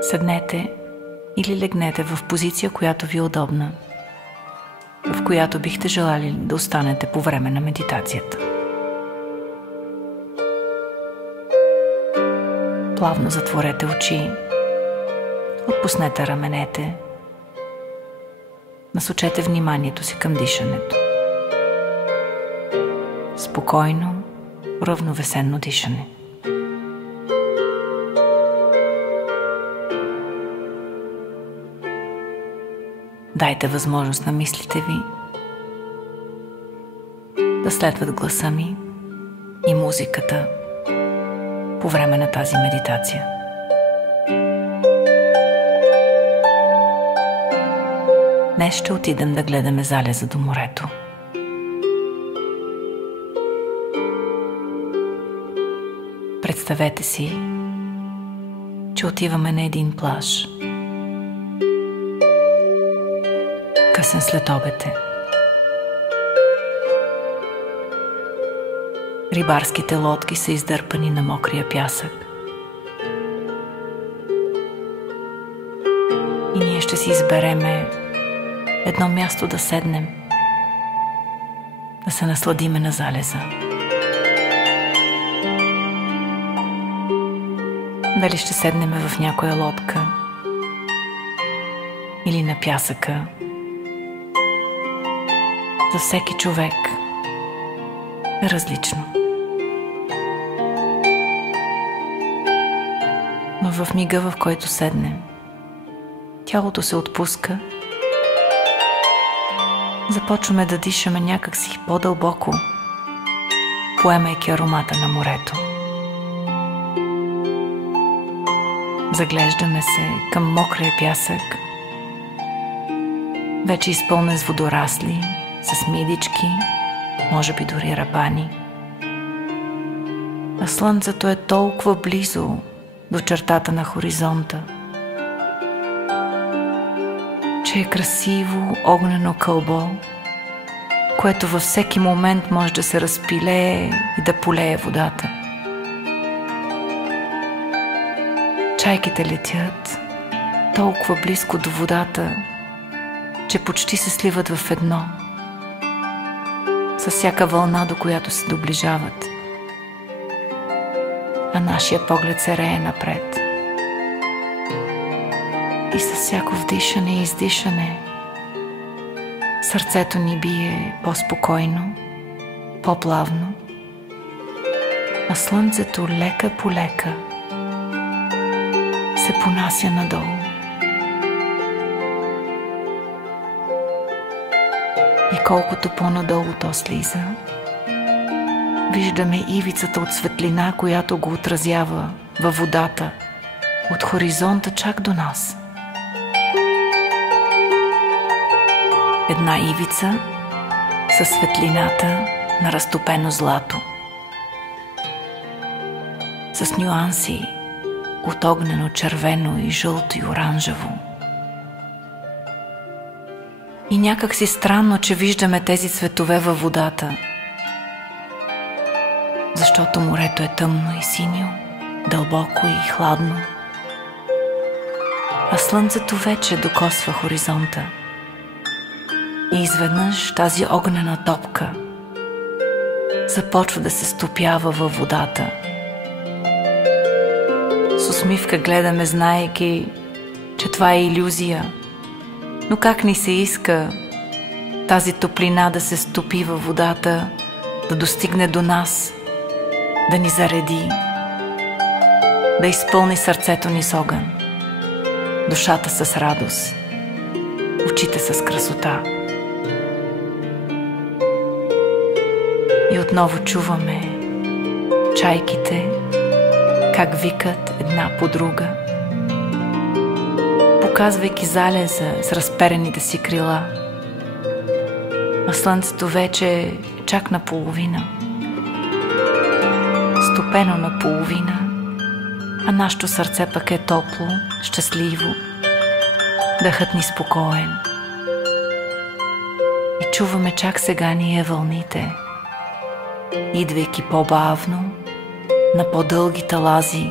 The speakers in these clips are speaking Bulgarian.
Седнете или легнете в позиция, която ви е удобна, в която бихте желали да останете по време на медитацията. Плавно затворете очи, отпуснете раменете, насочете вниманието си към дишането. Спокойно, равновесенно дишане. Дайте възможност на мислите ви да следват гласа ми и музиката по време на тази медитация. Днес ще отидем да гледаме залеза до морето. Представете си, че отиваме на един плаж. Късен следобед е. Рибарските лодки са издърпани на мокрия пясък. И ние ще си избереме едно място да седнем, да се насладиме на залеза. Дали ще седнем в някоя лодка или на пясъка, за всеки човек е различно. Но в мига, в който седнем, тялото се отпуска, започваме да дишаме някакси по-дълбоко, поемайки аромата на морето. Заглеждаме се към мокрия пясък, вече изпълнен с водорасли, с мидички, може би дори рабани. А слънцето е толкова близо до чертата на хоризонта, че е красиво огнено кълбо, което във всеки момент може да се разпилее и да полее водата. Чайките летят толкова близко до водата, че почти се сливат в едно, с всяка вълна, до която се доближават. А нашия поглед се рее напред. И с всяко вдишане и издишане сърцето ни бие по-спокойно, по-плавно, а слънцето лека по лека се понася надолу. И колкото по-надолу то слиза, виждаме ивицата от светлина, която го отразява във водата, от хоризонта чак до нас. Една ивица със светлината на разтопено злато, с нюанси от огнено, червено и жълто и оранжево. И някак си странно, че виждаме тези цветове във водата, защото морето е тъмно и синьо, дълбоко и хладно, а слънцето вече докосва хоризонта. И изведнъж тази огнена топка започва да се стопява във водата. С усмивка гледаме, знаейки, че това е илюзия, но как ни се иска тази топлина да се стопи във водата, да достигне до нас, да ни зареди, да изпълни сърцето ни с огън, душата с радост, очите с красота. И отново чуваме чайките как викат една по друга, показвайки залеза с разперените си крила. А слънцето вече е чак наполовина, стопено наполовина, а нашето сърце пък е топло, щастливо, дъхът ни спокоен. И чуваме чак сега ние вълните, идвайки по-бавно, на по-дълги талази,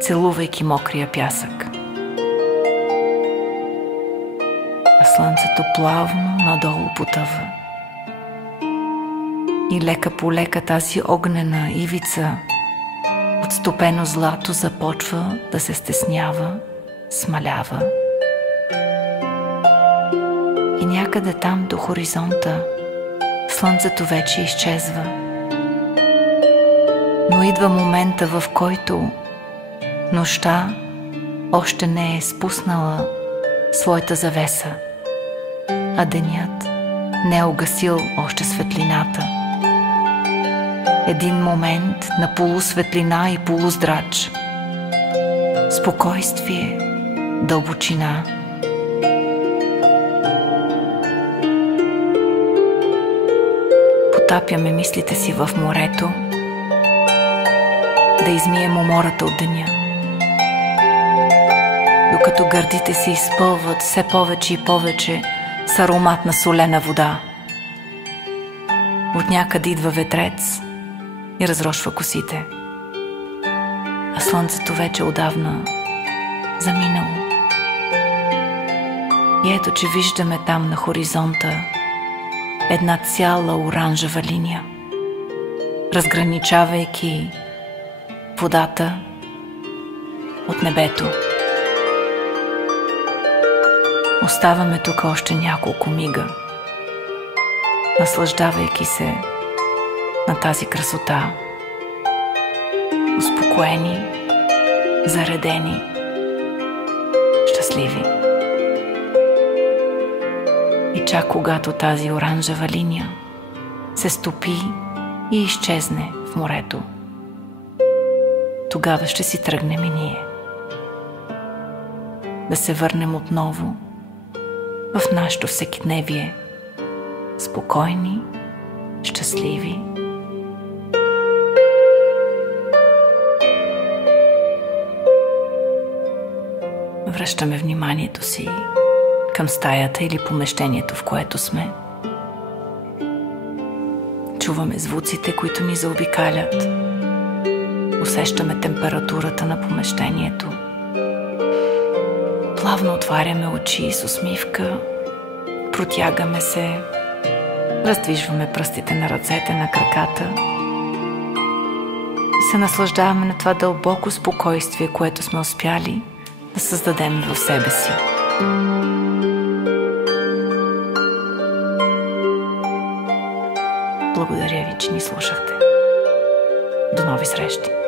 целувайки мокрия пясък. а слънцето плавно надолу потъва. И лека по лека тази огнена ивица от стопено злато започва да се стеснява, смалява. И някъде там до хоризонта слънцето вече изчезва. Но идва момента, в който нощта още не е спуснала своята завеса, а денят не е угасил още светлината. Един момент на полусветлина и полуздрач, спокойствие, дълбочина. Потапяме мислите си в морето, да измием умората от деня. Докато гърдите се изпълват все повече и повече с аромат на солена вода. От някъде идва ветрец и разрошва косите, а слънцето вече отдавна заминало. И ето, че виждаме там на хоризонта една цяла оранжева линия, разграничавайки водата от небето. Оставаме тук още няколко мига, наслаждавайки се на тази красота, успокоени, заредени, щастливи. И чак когато тази оранжева линия се стопи и изчезне в морето, тогава ще си тръгнем и ние. Да се върнем отново в нашето всекидневие, спокойни, щастливи. Връщаме вниманието си към стаята или помещението, в което сме. Чуваме звуците, които ни заобикалят. Усещаме температурата на помещението. Плавно отваряме очи с усмивка, протягаме се, раздвижваме пръстите на ръцете, на краката и се наслаждаваме на това дълбоко спокойствие, което сме успяли да създадем в себе си. Благодаря ви, че ни слушахте. До нови срещи!